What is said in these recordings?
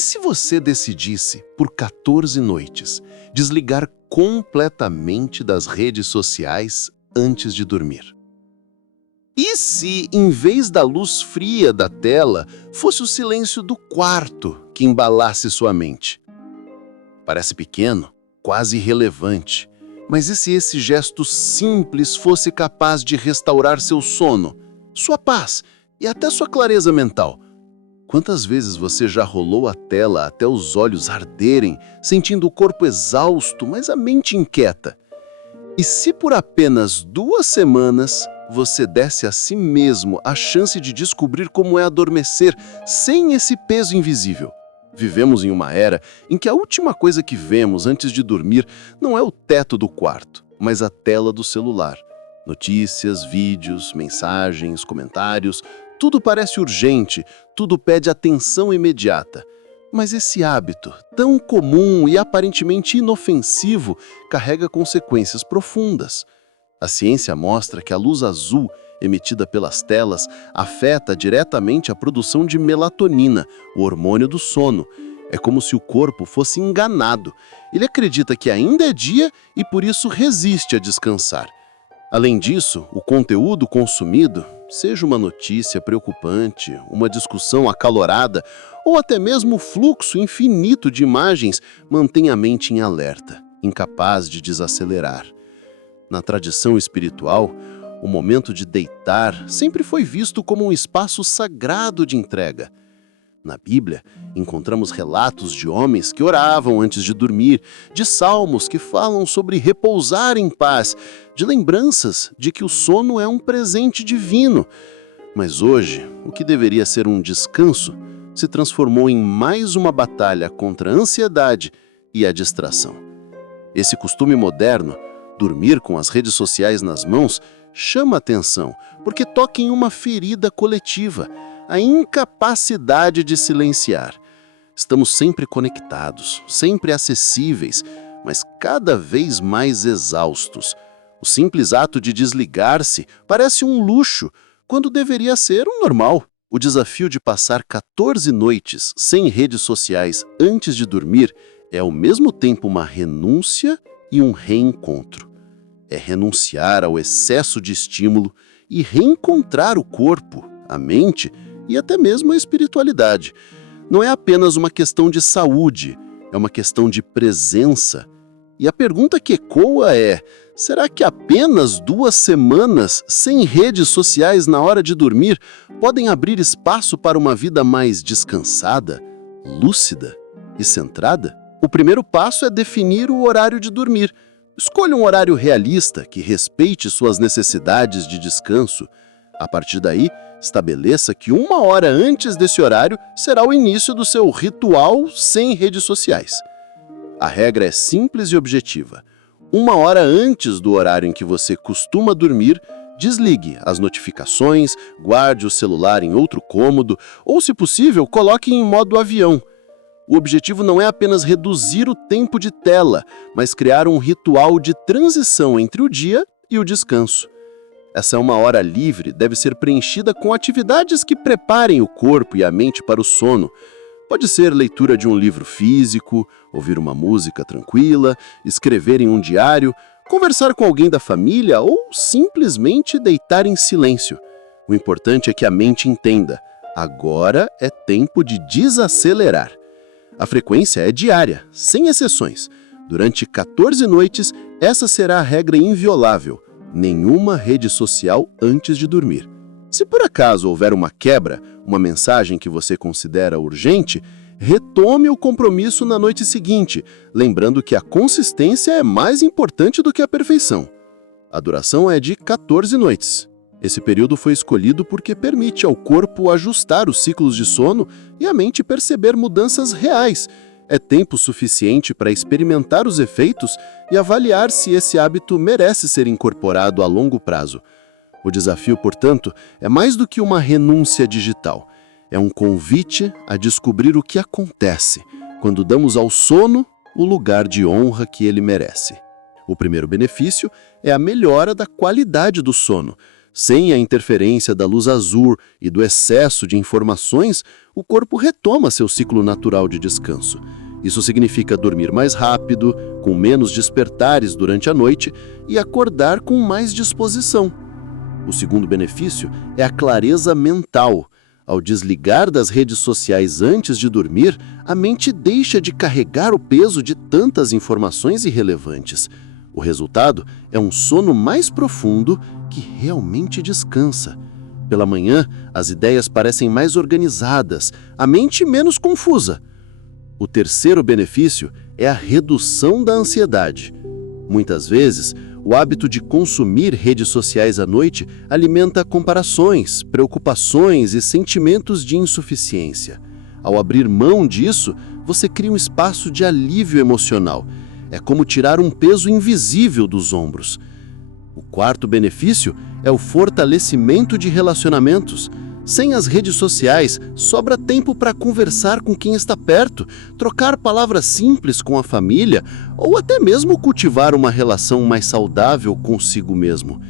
se você decidisse, por 14 noites, desligar completamente das redes sociais antes de dormir? E se, em vez da luz fria da tela, fosse o silêncio do quarto que embalasse sua mente? Parece pequeno, quase irrelevante, mas e se esse gesto simples fosse capaz de restaurar seu sono, sua paz e até sua clareza mental? Quantas vezes você já rolou a tela até os olhos arderem, sentindo o corpo exausto, mas a mente inquieta? E se por apenas 2 semanas você desse a si mesmo a chance de descobrir como é adormecer sem esse peso invisível? Vivemos em uma era em que a última coisa que vemos antes de dormir não é o teto do quarto, mas a tela do celular. Notícias, vídeos, mensagens, comentários, tudo parece urgente, tudo pede atenção imediata. Mas esse hábito, tão comum e aparentemente inofensivo, carrega consequências profundas. A ciência mostra que a luz azul emitida pelas telas afeta diretamente a produção de melatonina, o hormônio do sono. É como se o corpo fosse enganado. Ele acredita que ainda é dia e por isso resiste a descansar. Além disso, o conteúdo consumido, seja uma notícia preocupante, uma discussão acalorada ou até mesmo o fluxo infinito de imagens, mantém a mente em alerta, incapaz de desacelerar. Na tradição espiritual, o momento de deitar sempre foi visto como um espaço sagrado de entrega. Na Bíblia, encontramos relatos de homens que oravam antes de dormir, de salmos que falam sobre repousar em paz, de lembranças de que o sono é um presente divino. Mas hoje, o que deveria ser um descanso se transformou em mais uma batalha contra a ansiedade e a distração. Esse costume moderno, dormir com as redes sociais nas mãos, chama atenção porque toca em uma ferida coletiva, a incapacidade de silenciar. Estamos sempre conectados, sempre acessíveis, mas cada vez mais exaustos. O simples ato de desligar-se parece um luxo, quando deveria ser um normal. O desafio de passar 14 noites sem redes sociais antes de dormir é ao mesmo tempo uma renúncia e um reencontro. É renunciar ao excesso de estímulo e reencontrar o corpo, a mente e até mesmo a espiritualidade. Não é apenas uma questão de saúde, é uma questão de presença. E a pergunta que ecoa é: será que apenas 2 semanas sem redes sociais na hora de dormir podem abrir espaço para uma vida mais descansada, lúcida e centrada? O primeiro passo é definir o horário de dormir. Escolha um horário realista que respeite suas necessidades de descanso. A partir daí, estabeleça que 1 hora antes desse horário será o início do seu ritual sem redes sociais. A regra é simples e objetiva. 1 hora antes do horário em que você costuma dormir, desligue as notificações, guarde o celular em outro cômodo ou, se possível, coloque em modo avião. O objetivo não é apenas reduzir o tempo de tela, mas criar um ritual de transição entre o dia e o descanso. Essa 1 hora livre deve ser preenchida com atividades que preparem o corpo e a mente para o sono. Pode ser leitura de um livro físico, ouvir uma música tranquila, escrever em um diário, conversar com alguém da família ou simplesmente deitar em silêncio. O importante é que a mente entenda: agora é tempo de desacelerar. A frequência é diária, sem exceções. Durante 14 noites, essa será a regra inviolável: nenhuma rede social antes de dormir. Se por acaso houver uma quebra, uma mensagem que você considera urgente, retome o compromisso na noite seguinte, lembrando que a consistência é mais importante do que a perfeição. A duração é de 14 noites. Esse período foi escolhido porque permite ao corpo ajustar os ciclos de sono e a mente perceber mudanças reais. É tempo suficiente para experimentar os efeitos e avaliar se esse hábito merece ser incorporado a longo prazo. O desafio, portanto, é mais do que uma renúncia digital. É um convite a descobrir o que acontece quando damos ao sono o lugar de honra que ele merece. O primeiro benefício é a melhora da qualidade do sono. Sem a interferência da luz azul e do excesso de informações, o corpo retoma seu ciclo natural de descanso. Isso significa dormir mais rápido, com menos despertares durante a noite e acordar com mais disposição. O segundo benefício é a clareza mental. Ao desligar das redes sociais antes de dormir, a mente deixa de carregar o peso de tantas informações irrelevantes. O resultado é um sono mais profundo que realmente descansa. Pela manhã, as ideias parecem mais organizadas, a mente menos confusa. O terceiro benefício é a redução da ansiedade. Muitas vezes, o hábito de consumir redes sociais à noite alimenta comparações, preocupações e sentimentos de insuficiência. Ao abrir mão disso, você cria um espaço de alívio emocional. É como tirar um peso invisível dos ombros. O quarto benefício é o fortalecimento de relacionamentos. Sem as redes sociais, sobra tempo para conversar com quem está perto, trocar palavras simples com a família ou até mesmo cultivar uma relação mais saudável consigo mesmo.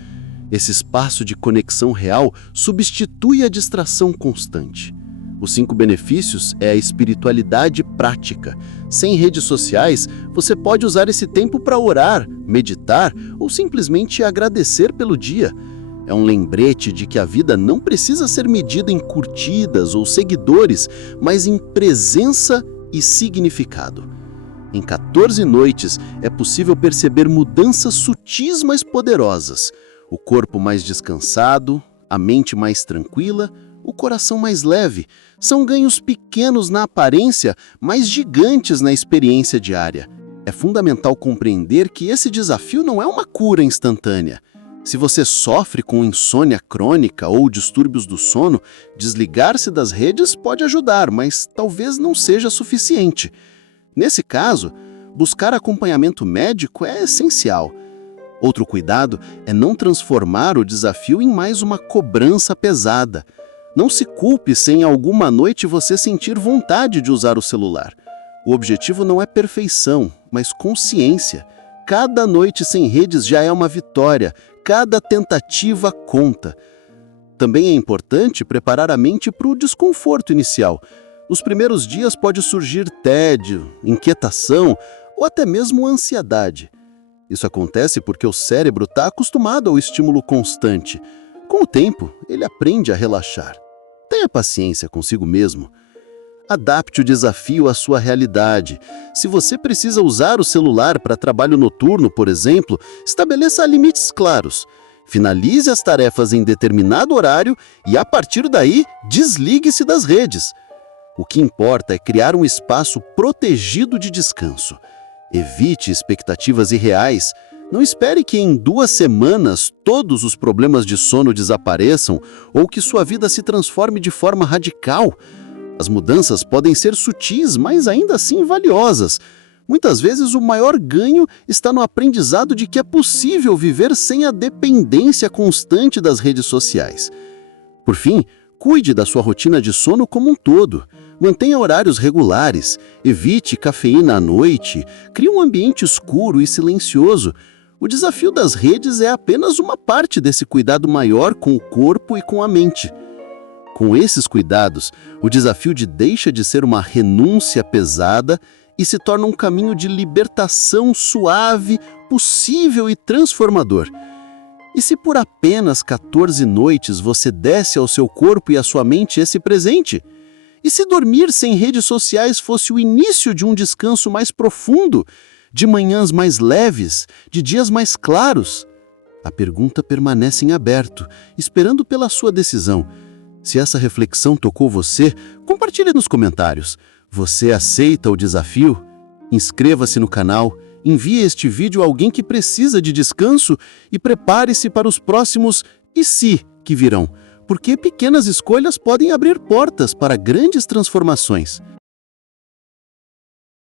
Esse espaço de conexão real substitui a distração constante. Os 5 benefícios é a espiritualidade prática. Sem redes sociais, você pode usar esse tempo para orar, meditar ou simplesmente agradecer pelo dia. É um lembrete de que a vida não precisa ser medida em curtidas ou seguidores, mas em presença e significado. Em 14 noites, é possível perceber mudanças sutis mas poderosas. O corpo mais descansado, a mente mais tranquila, o coração mais leve. São ganhos pequenos na aparência, mas gigantes na experiência diária. É fundamental compreender que esse desafio não é uma cura instantânea. Se você sofre com insônia crônica ou distúrbios do sono, desligar-se das redes pode ajudar, mas talvez não seja suficiente. Nesse caso, buscar acompanhamento médico é essencial. Outro cuidado é não transformar o desafio em mais uma cobrança pesada. Não se culpe se em alguma noite você sentir vontade de usar o celular. O objetivo não é perfeição, mas consciência. Cada noite sem redes já é uma vitória, cada tentativa conta. Também é importante preparar a mente para o desconforto inicial. Nos primeiros dias pode surgir tédio, inquietação ou até mesmo ansiedade. Isso acontece porque o cérebro está acostumado ao estímulo constante. Com o tempo, ele aprende a relaxar. Tenha paciência consigo mesmo. Adapte o desafio à sua realidade. Se você precisa usar o celular para trabalho noturno, por exemplo, estabeleça limites claros. Finalize as tarefas em determinado horário e, a partir daí, desligue-se das redes. O que importa é criar um espaço protegido de descanso. Evite expectativas irreais. Não espere que em 2 semanas todos os problemas de sono desapareçam ou que sua vida se transforme de forma radical. As mudanças podem ser sutis, mas ainda assim valiosas. Muitas vezes o maior ganho está no aprendizado de que é possível viver sem a dependência constante das redes sociais. Por fim, cuide da sua rotina de sono como um todo. Mantenha horários regulares, evite cafeína à noite, crie um ambiente escuro e silencioso. O desafio das redes é apenas uma parte desse cuidado maior com o corpo e com a mente. Com esses cuidados, o desafio deixa de ser uma renúncia pesada e se torna um caminho de libertação suave, possível e transformador. E se por apenas 14 noites você desse ao seu corpo e à sua mente esse presente? E se dormir sem redes sociais fosse o início de um descanso mais profundo, de manhãs mais leves, de dias mais claros? A pergunta permanece em aberto, esperando pela sua decisão. Se essa reflexão tocou você, compartilhe nos comentários. Você aceita o desafio? Inscreva-se no canal, envie este vídeo a alguém que precisa de descanso e prepare-se para os próximos "e se" que virão, porque pequenas escolhas podem abrir portas para grandes transformações.